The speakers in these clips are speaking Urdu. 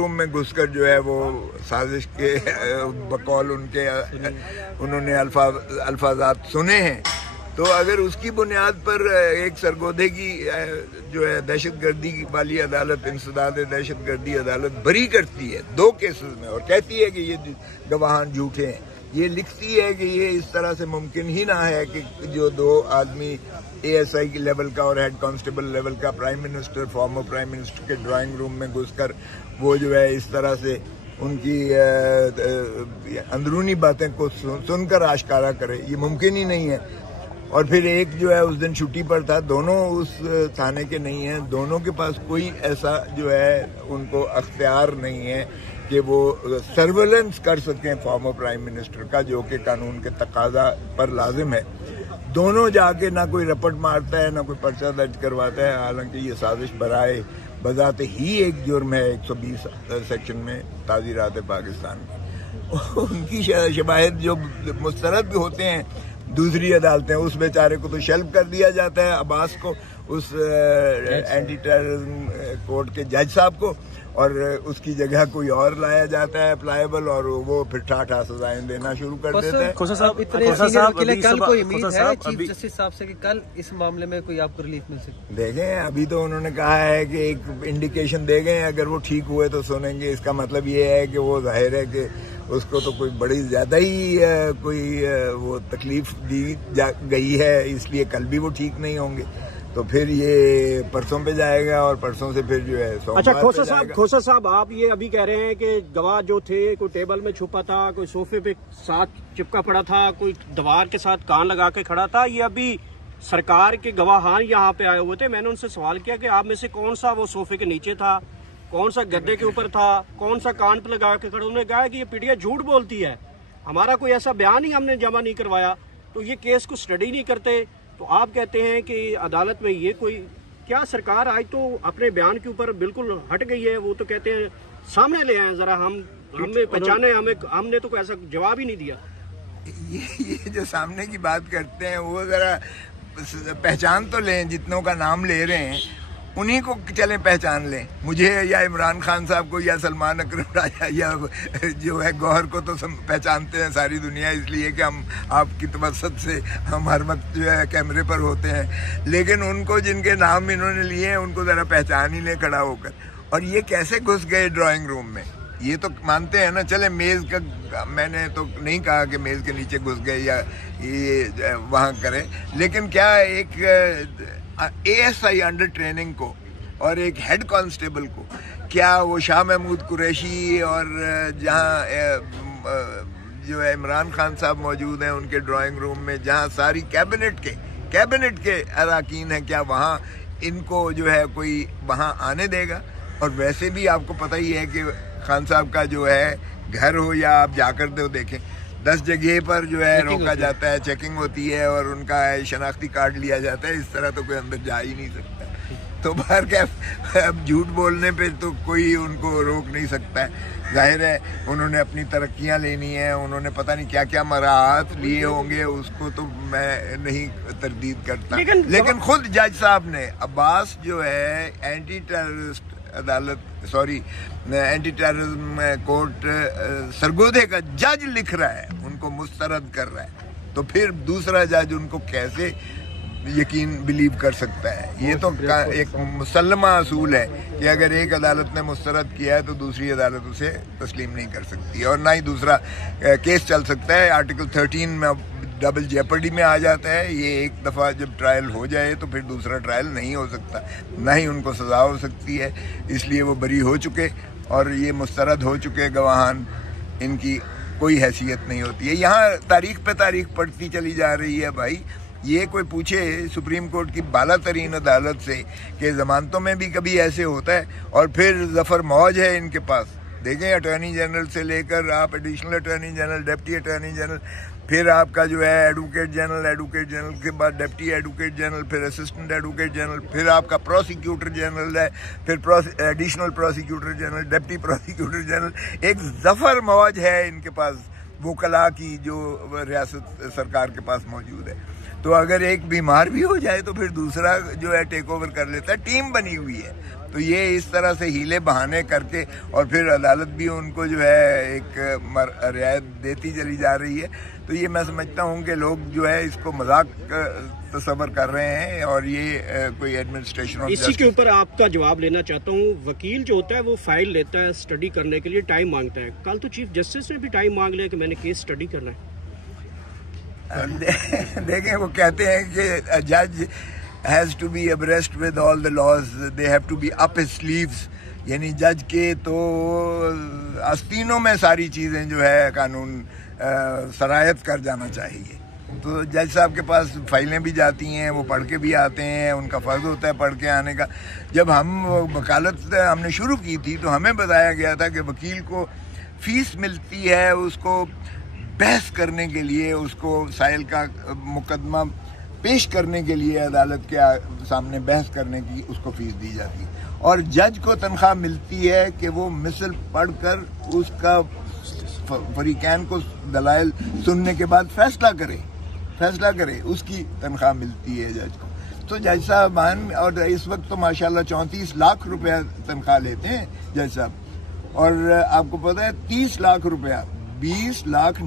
روم میں گھس کر جو ہے وہ سازش کے بقول ان کے انہوں نے الفاظات سنے ہیں، تو اگر اس کی بنیاد پر ایک سرگودے کی جو ہے دہشت گردی والی عدالت، انسداد دہشت گردی عدالت بری کرتی ہے 2 کیسز میں اور کہتی ہے کہ یہ گواہان جھوٹے ہیں، یہ لکھتی ہے کہ یہ اس طرح سے ممکن ہی نہ ہے کہ جو 2 آدمی اے ایس آئی کی لیول کا اور ہیڈ کانسٹیبل لیول کا prime minister, former prime minister کے ڈرائنگ روم میں گھس کر وہ جو ہے اس طرح سے ان کی اندرونی باتیں کو سن کر آشکارا کرے، یہ ممکن ہی نہیں ہے۔ اور پھر ایک جو ہے اس دن چھٹی پر تھا، دونوں اس تھانے کے نہیں ہیں، دونوں کے پاس کوئی ایسا جو ہے ان کو اختیار نہیں ہے کہ وہ سرویلنس کر سکیں فارمر پرائم منسٹر کا، جو کہ قانون کے تقاضا پر لازم ہے۔ دونوں جا کے نہ کوئی رپٹ مارتا ہے، نہ کوئی پرچہ درج کرواتا ہے، حالانکہ یہ سازش برائے بذات ہی ایک جرم ہے 120 سیکشن میں تعزیرات پاکستان کی۔ ان کی شواہد جو مسترد ہوتے ہیں دوسری عدالتیں، اس بیچارے کو تو شلب کر دیا جاتا ہے، عباس کو، اس اینٹی ٹیررزم کورٹ کے جج صاحب کو، اور اس کی جگہ کوئی اور لایا جاتا ہے اپلائیبل، اور وہ پھر ٹھاٹھا سزائیں دینا شروع کر دیتا ہے۔ کھوسا صاحب کل کوئی امید ہے چیف جسٹس صاحب سے کہ کل اس معاملے میں کوئی آپ کو ریلیف مل سکے؟ دیکھیں، ابھی تو انہوں نے کہا ہے کہ ایک انڈیکیشن دے گئے، اگر وہ ٹھیک ہوئے تو سنیں گے۔ اس کا مطلب یہ ہے کہ وہ ظاہر ہے کہ اس کو تو کوئی بڑی زیادہ ہی کوئی وہ تکلیف دی گئی ہے، اس لیے کل بھی وہ ٹھیک نہیں ہوں گے، تو پھر یہ پرسوں پہ جائے گا، اور پرسوں سے پھر جو ہے اچھا کھوسا صاحب آپ یہ ابھی کہہ رہے ہیں کہ گواہ جو تھے کوئی ٹیبل میں چھپا تھا، کوئی صوفے پہ ساتھ چپکا پڑا تھا، کوئی دیوار کے ساتھ کان لگا کے کھڑا تھا، یہ ابھی سرکار کے گواہان یہاں پہ آئے ہوئے تھے۔ میں نے ان سے سوال کیا کہ آپ میں سے کون سا وہ صوفے کے نیچے تھا، کون سا گدے کے اوپر تھا، کون سا کان پہ لگا کے کھڑا؟ انہوں نے کہا کہ یہ پیڈیا جھوٹ بولتی ہے، ہمارا کوئی ایسا بیان ہی ہم نے جمع نہیں کروایا، تو یہ کیس کو اسٹڈی نہیں کرتے۔ تو آپ کہتے ہیں کہ عدالت میں یہ کوئی کیا سرکار آج تو اپنے بیان کے اوپر بالکل ہٹ گئی ہے، وہ تو کہتے ہیں سامنے لے آئیں ذرا، ہمیں پہچانے، ہم نے تو کوئی ایسا جواب ہی نہیں دیا۔ یہ جو سامنے کی بات کرتے ہیں وہ ذرا پہچان تو لیں، جتنوں کا نام لے رہے ہیں انہی کو چلیں پہچان لیں، مجھے یا عمران خان صاحب کو یا سلمان اکرم راجہ یا جو ہے گوہر کو تو پہچانتے ہیں ساری دنیا، اس لیے کہ ہم آپ کی توسط سے ہم ہر وقت جو ہے کیمرے پر ہوتے ہیں، لیکن ان کو جن کے نام انہوں نے لیے ہیں ان کو ذرا پہچان ہی لیں کھڑا ہو کر۔ اور یہ کیسے گھس گئے ڈرائنگ روم میں، یہ تو مانتے ہیں نا، چلے میز کا میں نے تو نہیں کہا کہ میز کے نیچے گھس گئے یا یہ وہاں کریں، لیکن کیا ایک A S I under training کو اور ایک ہیڈ کانسٹیبل کو، کیا وہ شاہ محمود قریشی اور جہاں جو ہے عمران خان صاحب موجود ہیں ان کے ڈرائنگ روم میں، جہاں ساری کیبنٹ کے اراکین ہیں، کیا وہاں ان کو جو ہے کوئی وہاں آنے دے گا؟ اور ویسے بھی آپ کو پتہ ہی ہے کہ خان صاحب کا جو ہے گھر ہو یا آپ جا کر دو دیکھیں، 10 جگہ پر جو ہے روکا جاتا ہے، چیکنگ ہوتی ہے اور ان کا شناختی کارڈ لیا جاتا ہے، اس طرح تو کوئی اندر جا ہی نہیں سکتا۔ تو باہر کیا اب جھوٹ بولنے پہ تو کوئی ان کو روک نہیں سکتا ہے، ظاہر ہے انہوں نے اپنی ترقیاں لینی ہیں، انہوں نے پتہ نہیں کیا کیا مراحات لیے ہوں گے، اس کو تو میں نہیں تردید کرتا، لیکن خود جج صاحب نے عباس جو ہے anti terrorist anti terrorism court سرگودے کا جج لکھ رہا ہے، ان کو مسترد کر رہا ہے، تو پھر دوسرا جج ان کو کیسے یقین بلیو کر سکتا ہے؟ یہ تو ایک مسلمہ اصول ہے کہ اگر ایک عدالت نے مسترد کیا ہے تو دوسری عدالت اسے تسلیم نہیں کر سکتی، اور نہ ہی دوسرا کیس چل سکتا ہے۔ آرٹیکل 13 میں ڈبل جیپرڈی میں آ جاتا ہے، یہ ایک دفعہ جب ٹرائل ہو جائے تو پھر دوسرا ٹرائل نہیں ہو سکتا، نہ ہی ان کو سزا ہو سکتی ہے، اس لیے وہ بری ہو چکے اور یہ مسترد ہو چکے گواہان، ان کی کوئی حیثیت نہیں ہوتی ہے۔ یہاں تاریخ پہ تاریخ پڑھتی چلی جا رہی ہے بھائی، یہ کوئی پوچھے سپریم کورٹ کی بالا ترین عدالت سے کہ ضمانتوں میں بھی کبھی ایسے ہوتا ہے، اور پھر ظفر موج ہے ان کے پاس، دیکھیں اٹارنی جنرل سے لے کر آپ additional attorney general, deputy attorney general, پھر آپ کا جو ہے ایڈوکیٹ جنرل کے بعد ڈپٹی ایڈوکیٹ جنرل، پھر اسسٹنٹ ایڈوکیٹ جنرل، پھر آپ کا پروسیکیوٹر جنرل ہے، پھر additional prosecutor general, deputy prosecutor general, ایک ظفر موج ہے ان کے پاس وکلاء کی جو ریاست سرکار کے پاس موجود ہے۔ تو اگر ایک بیمار بھی ہو جائے تو پھر دوسرا جو ہے ٹیک اوور کر لیتا ہے، ٹیم بنی ہوئی ہے، تو یہ اس طرح سے ہیلے بہانے کر کے اور پھر عدالت بھی ان کو جو ہے ایک رعایت دیتی چلی جا رہی ہے. تو یہ میں سمجھتا ہوں کہ لوگ جو ہے اس کو مذاق تصور کر رہے ہیں اور یہ کوئی ایڈمنسٹریشن. اسی کے اوپر آپ کا جواب لینا چاہتا ہوں. وکیل جو ہوتا ہے وہ فائل لیتا ہے اسٹڈی کرنے کے لیے, ٹائم مانگتا ہے. کل تو چیف جسٹس نے بھی ٹائم مانگ لیا کہ میں نے کیس اسٹڈی کرنا ہے. دیکھیں وہ کہتے ہیں کہ جج has to be abreast with all the laws, they have to be up his sleeves. یعنی جج کے تو آستینوں میں ساری چیزیں جو ہے قانون سرایت کر جانا چاہیے. تو جج صاحب کے پاس فائلیں بھی جاتی ہیں, وہ پڑھ کے بھی آتے ہیں, ان کا فرض ہوتا ہے پڑھ کے آنے کا. جب ہم وکالت ہم نے شروع کی تھی تو ہمیں بتایا گیا تھا کہ وکیل کو فیس ملتی ہے اس کو بحث کرنے کے لیے, اس کو سائل کا مقدمہ پیش کرنے کے لیے عدالت کے سامنے بحث کرنے کی اس کو فیس دی جاتی ہے, اور جج کو تنخواہ ملتی ہے کہ وہ مثل پڑھ کر اس کا فریقین کو دلائل سننے کے بعد فیصلہ کرے, اس کی تنخواہ ملتی ہے جج کو. تو جج صاحبان اور اس وقت تو ماشاءاللہ 34 لاکھ روپیہ تنخواہ لیتے ہیں جج صاحب, اور آپ کو پتہ ہے 30 لاکھ روپیہ 29 لاکھ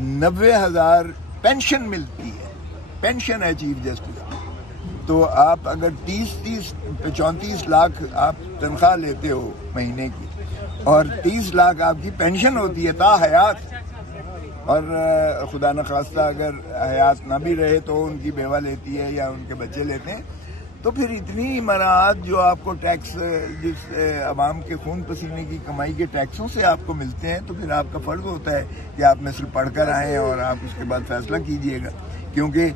90 ہزار پینشن ملتی ہے, پینشن ہے چیف جسٹس کی. تو آپ اگر 34 لاکھ آپ تنخواہ لیتے ہو مہینے کی اور 30 لاکھ آپ کی پینشن ہوتی ہے تا حیات, اور خدا نخواستہ اگر حیات نہ بھی رہے تو ان کی بیوہ لیتی ہے یا ان کے بچے لیتے ہیں, تو پھر اتنی مراعات جو آپ کو ٹیکس جس عوام کے خون پسینے کی کمائی کے ٹیکسوں سے آپ کو ملتے ہیں, تو پھر آپ کا فرض ہوتا ہے کہ آپ مثل پڑھ کر آئیں اور آپ اس کے بعد فیصلہ کیجئے گا. کیونکہ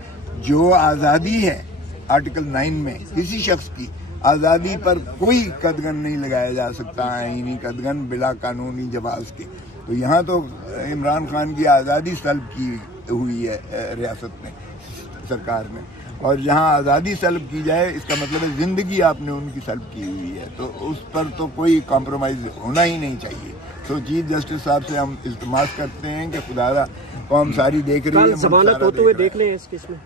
جو آزادی ہے آرٹیکل 9 میں, کسی شخص کی آزادی پر کوئی قدغن نہیں لگایا جا سکتا, آئینی قدغن بلا قانونی جواز کے. تو یہاں تو عمران خان کی آزادی سلب کی ہوئی ہے ریاست میں, سرکار میں, اور جہاں آزادی سلب کی جائے اس کا مطلب ہے زندگی آپ نے ان کی سلب کی ہوئی ہے, تو اس پر تو کوئی کمپرومائز ہونا ہی نہیں چاہیے. تو چیف جسٹس صاحب سے ہم التماس کرتے ہیں کہ خدا قوم ساری دیکھ رہی ہے, ضمانت ہوتے ہوئے دیکھ لیں اس کیس میں.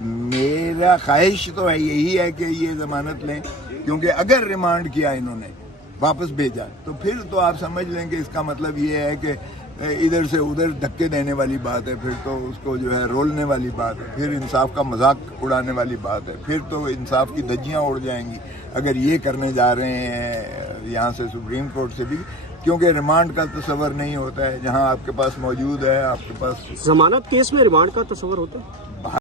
میرا خواہش تو ہے یہی ہے کہ یہ ضمانت لیں, کیونکہ اگر ریمانڈ کیا انہوں نے واپس بھیجا تو پھر تو آپ سمجھ لیں کہ اس کا مطلب یہ ہے کہ ادھر سے ادھر دھکے دینے والی بات ہے, پھر تو اس کو جو ہے رولنے والی بات ہے, پھر انصاف کا مذاق اڑانے والی بات ہے, پھر تو انصاف کی دھجیاں اڑ جائیں گی اگر یہ کرنے جا رہے ہیں یہاں سے سپریم کورٹ سے بھی. کیونکہ ریمانڈ کا تصور نہیں ہوتا ہے, جہاں آپ کے پاس موجود ہے, آپ کے پاس ضمانت کیس میں ریمانڈ کا تصور ہوتا ہے.